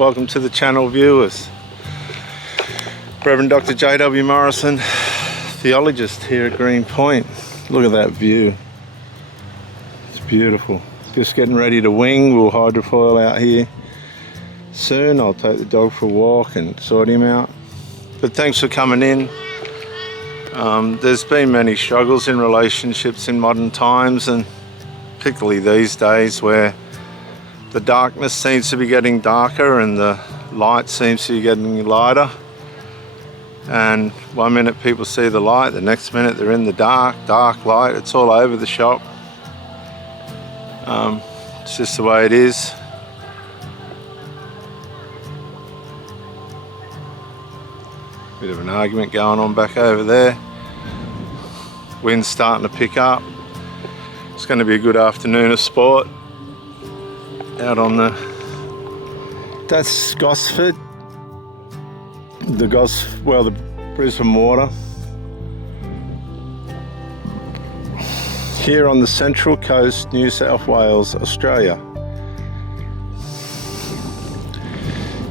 Welcome to the channel, viewers. Reverend Dr. J.W. Morrison, theologist here at Green Point. Look at that view. It's beautiful. Just getting ready to wing. We'll hydrofoil out here soon. I'll take the dog for a walk and sort him out. But thanks for coming in. There's been many struggles in relationships in modern times, and particularly these days where the darkness seems to be getting darker and the light seems to be getting lighter. And one minute people see the light, the next minute they're in the dark light. It's all over the shop. It's just the way it is. Bit of an argument going on back over there. Wind's starting to pick up. It's going to be a good afternoon of sport. Out on that's Gosford, the Brisbane water. Here on the Central Coast, New South Wales, Australia.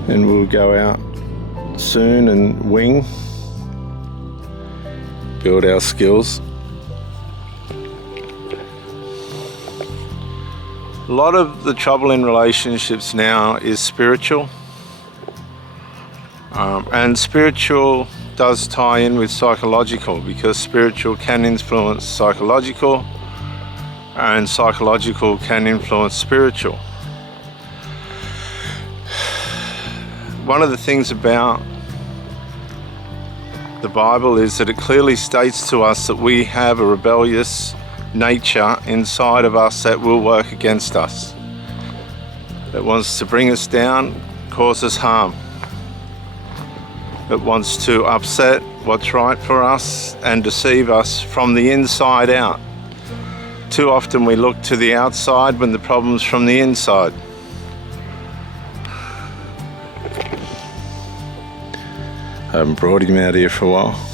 And we'll go out soon and wing, build our skills. A lot of the trouble in relationships now is spiritual, and spiritual does tie in with psychological, because spiritual can influence psychological and psychological can influence spiritual. One of the things about the Bible is that it clearly states to us that we have a rebellious nature inside of us that will work against us, that wants to bring us down, cause us harm, that wants to upset what's right for us and deceive us from the inside out. Too often we look to the outside when the problem's from the inside. I haven't brought him out here for a while.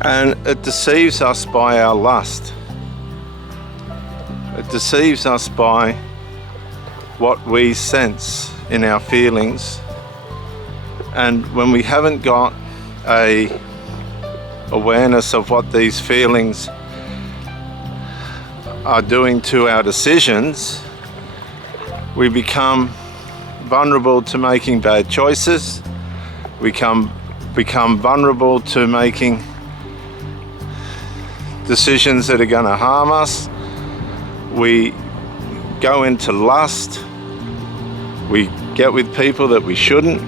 And it deceives us by our lust. It deceives us by what we sense in our feelings. And when we haven't got a awareness of what these feelings are doing to our decisions, we become vulnerable to making bad choices. We become vulnerable to making decisions that are going to harm us. We go into lust. We get with people that we shouldn't.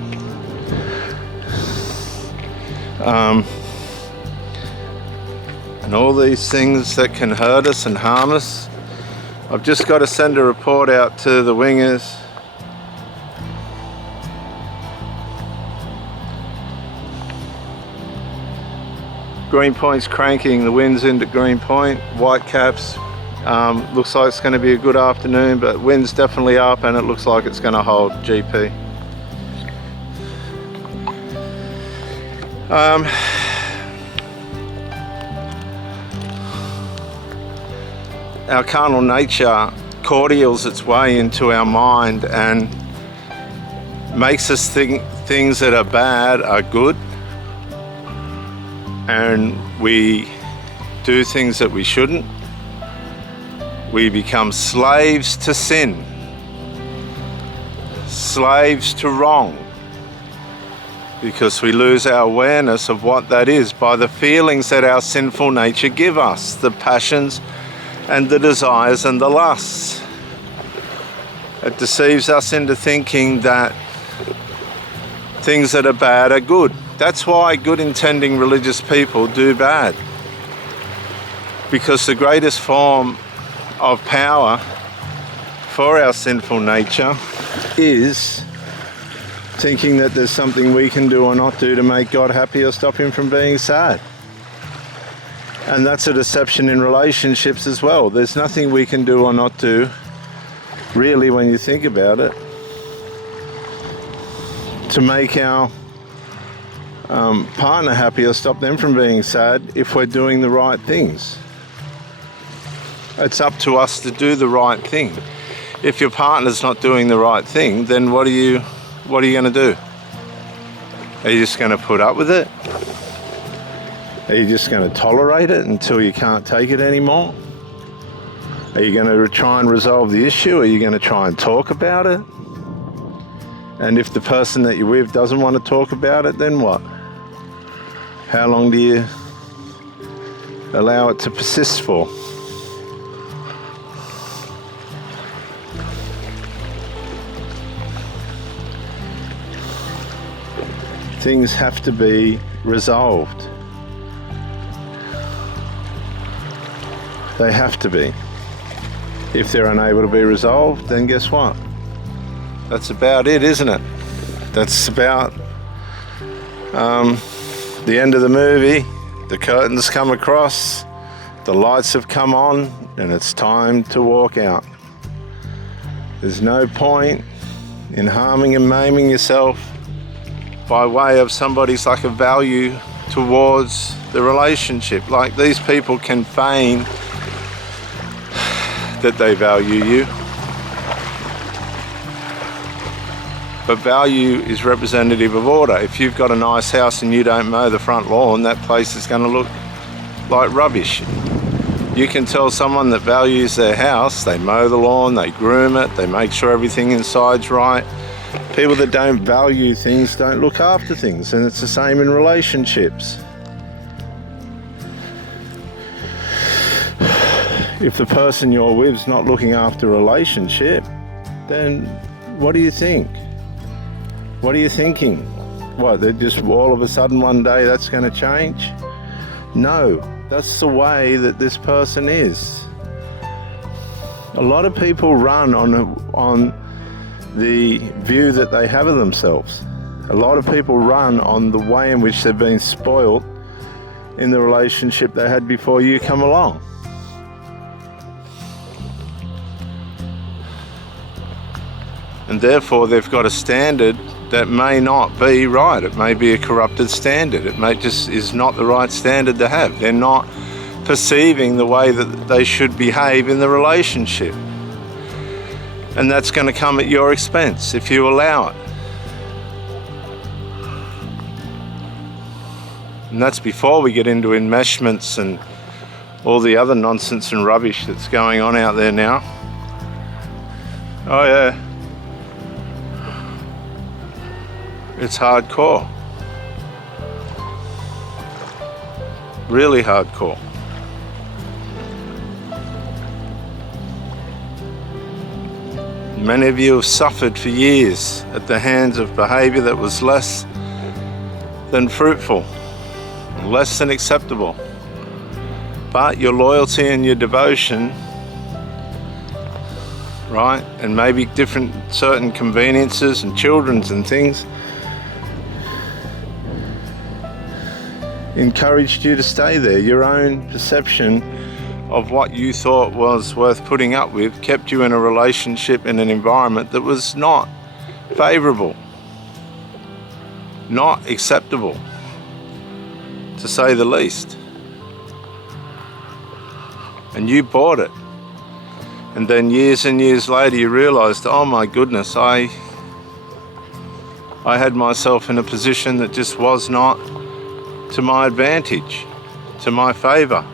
And all these things that can hurt us and harm us. I've just got to send a report out to the wingers. Green Point's cranking, the wind's into Green Point, white caps. Looks like it's going to be a good afternoon, but wind's definitely up and it looks like it's going to hold GP. Our carnal nature cordials its way into our mind and makes us think things that are bad are good. And we do things that we shouldn't. We become slaves to sin, slaves to wrong, because we lose our awareness of what that is by the feelings that our sinful nature give us, the passions and the desires and the lusts. It deceives us into thinking that things that are bad are good. That's why good intending religious people do bad. Because the greatest form of power for our sinful nature is thinking that there's something we can do or not do to make God happy or stop him from being sad. And that's a deception in relationships as well. There's nothing we can do or not do, really, when you think about it, to make our partner happy or stop them from being sad if we're doing the right things. It's up to us to do the right thing. if your partner's not doing the right thing, then what are you going to do? Are you just going to put up with it? Are you just going to tolerate it until you can't take it anymore? Are you going to try and resolve the issue? Are you going to try and talk about it? And if the person that you're with doesn't want to talk about it, then what? How long do you allow it to persist for? Things have to be resolved. They have to be. If they're unable to be resolved, then guess what? That's about it, isn't it? That's about the end of the movie. The curtains come across, the lights have come on, and it's time to walk out. There's no point in harming and maiming yourself by way of somebody's lack of value towards the relationship. Like, these people can feign that they value you, but value is representative of order. If you've got a nice house and you don't mow the front lawn, that place is going to look like rubbish. You can tell someone that values their house, they mow the lawn, they groom it, they make sure everything inside's right. People that don't value things don't look after things, and it's the same in relationships. If the person you're with's not looking after a relationship, then what do you think? What are you thinking? What, they're just all of a sudden one day that's going to change? No, that's the way that this person is. A lot of people run on the view that they have of themselves. A lot of people run on the way in which they've been spoiled in the relationship they had before you come along. And therefore they've got a standard that may not be right. It may be a corrupted standard. It may just is not the right standard to have. They're not perceiving the way that they should behave in the relationship. And that's going to come at your expense if you allow it. And that's before we get into enmeshments and all the other nonsense and rubbish that's going on out there now. Oh yeah. It's hardcore. Really hardcore. Many of you have suffered for years at the hands of behavior that was less than fruitful, less than acceptable. But your loyalty and your devotion, right, and maybe different certain conveniences and children's and things, encouraged you to stay there. Your own perception of what you thought was worth putting up with kept you in a relationship, in an environment that was not favorable, not acceptable, to say the least. And you bought it. And then years and years later you realized, oh my goodness, I had myself in a position that just was not to my advantage, to my favor.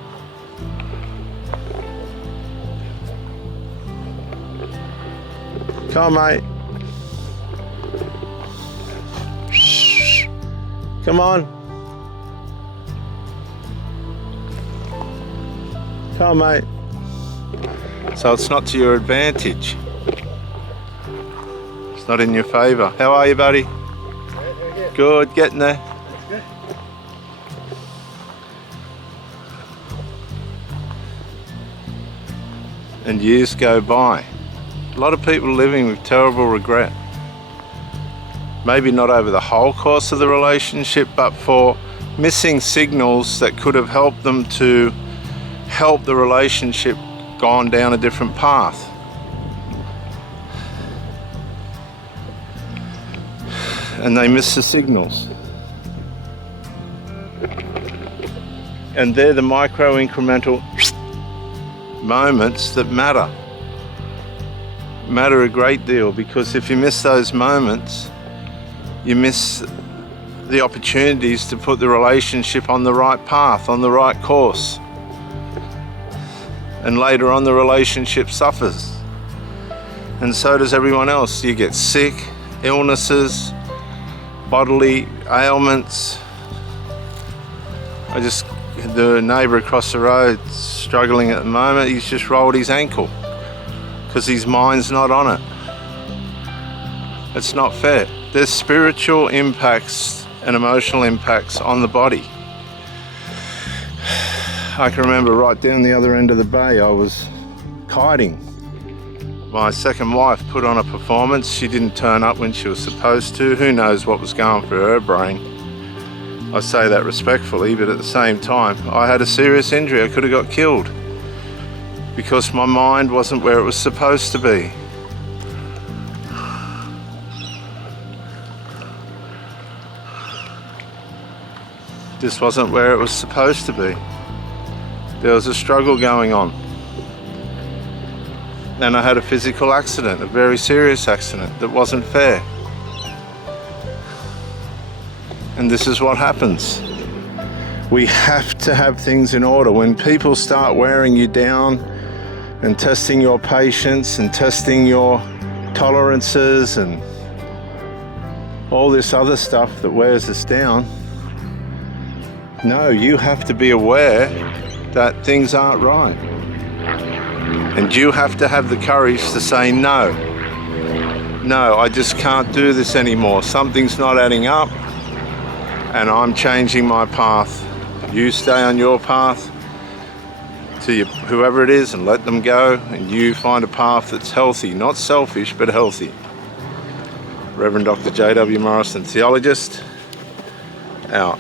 Come on, mate. Shh. Come on. Come on, mate. So it's not to your advantage. It's not in your favor. How are you, buddy? Good, getting there. And years go by. A lot of people living with terrible regret. Maybe not over the whole course of the relationship, but for missing signals that could have helped them to help the relationship gone down a different path. And they miss the signals. And they're the micro incremental moments that matter. matter a great deal, because if you miss those moments, you miss the opportunities to put the relationship on the right path, on the right course. And later on, the relationship suffers. And so does everyone else. You get sick, illnesses, bodily ailments. The neighbour across the road struggling at the moment, he's just rolled his ankle because his mind's not on it. It's not fair. There's spiritual impacts and emotional impacts on the body. I can remember right down the other end of the bay, I was kiting. My second wife put on a performance. She didn't turn up when she was supposed to. Who knows what was going through her brain. I say that respectfully, but at the same time, I had a serious injury. I could have got killed because my mind wasn't where it was supposed to be. This wasn't where it was supposed to be. There was a struggle going on. And I had a physical accident, a very serious accident that wasn't fair. And this is what happens. We have to have things in order. When people start wearing you down and testing your patience and testing your tolerances and all this other stuff that wears us down, no, you have to be aware that things aren't right. And you have to have the courage to say no. No, I just can't do this anymore. Something's not adding up and I'm changing my path. You stay on your path to whoever it is and let them go, and you find a path that's healthy, not selfish, but healthy. Reverend Dr. J.W. Morrison, theologist, out.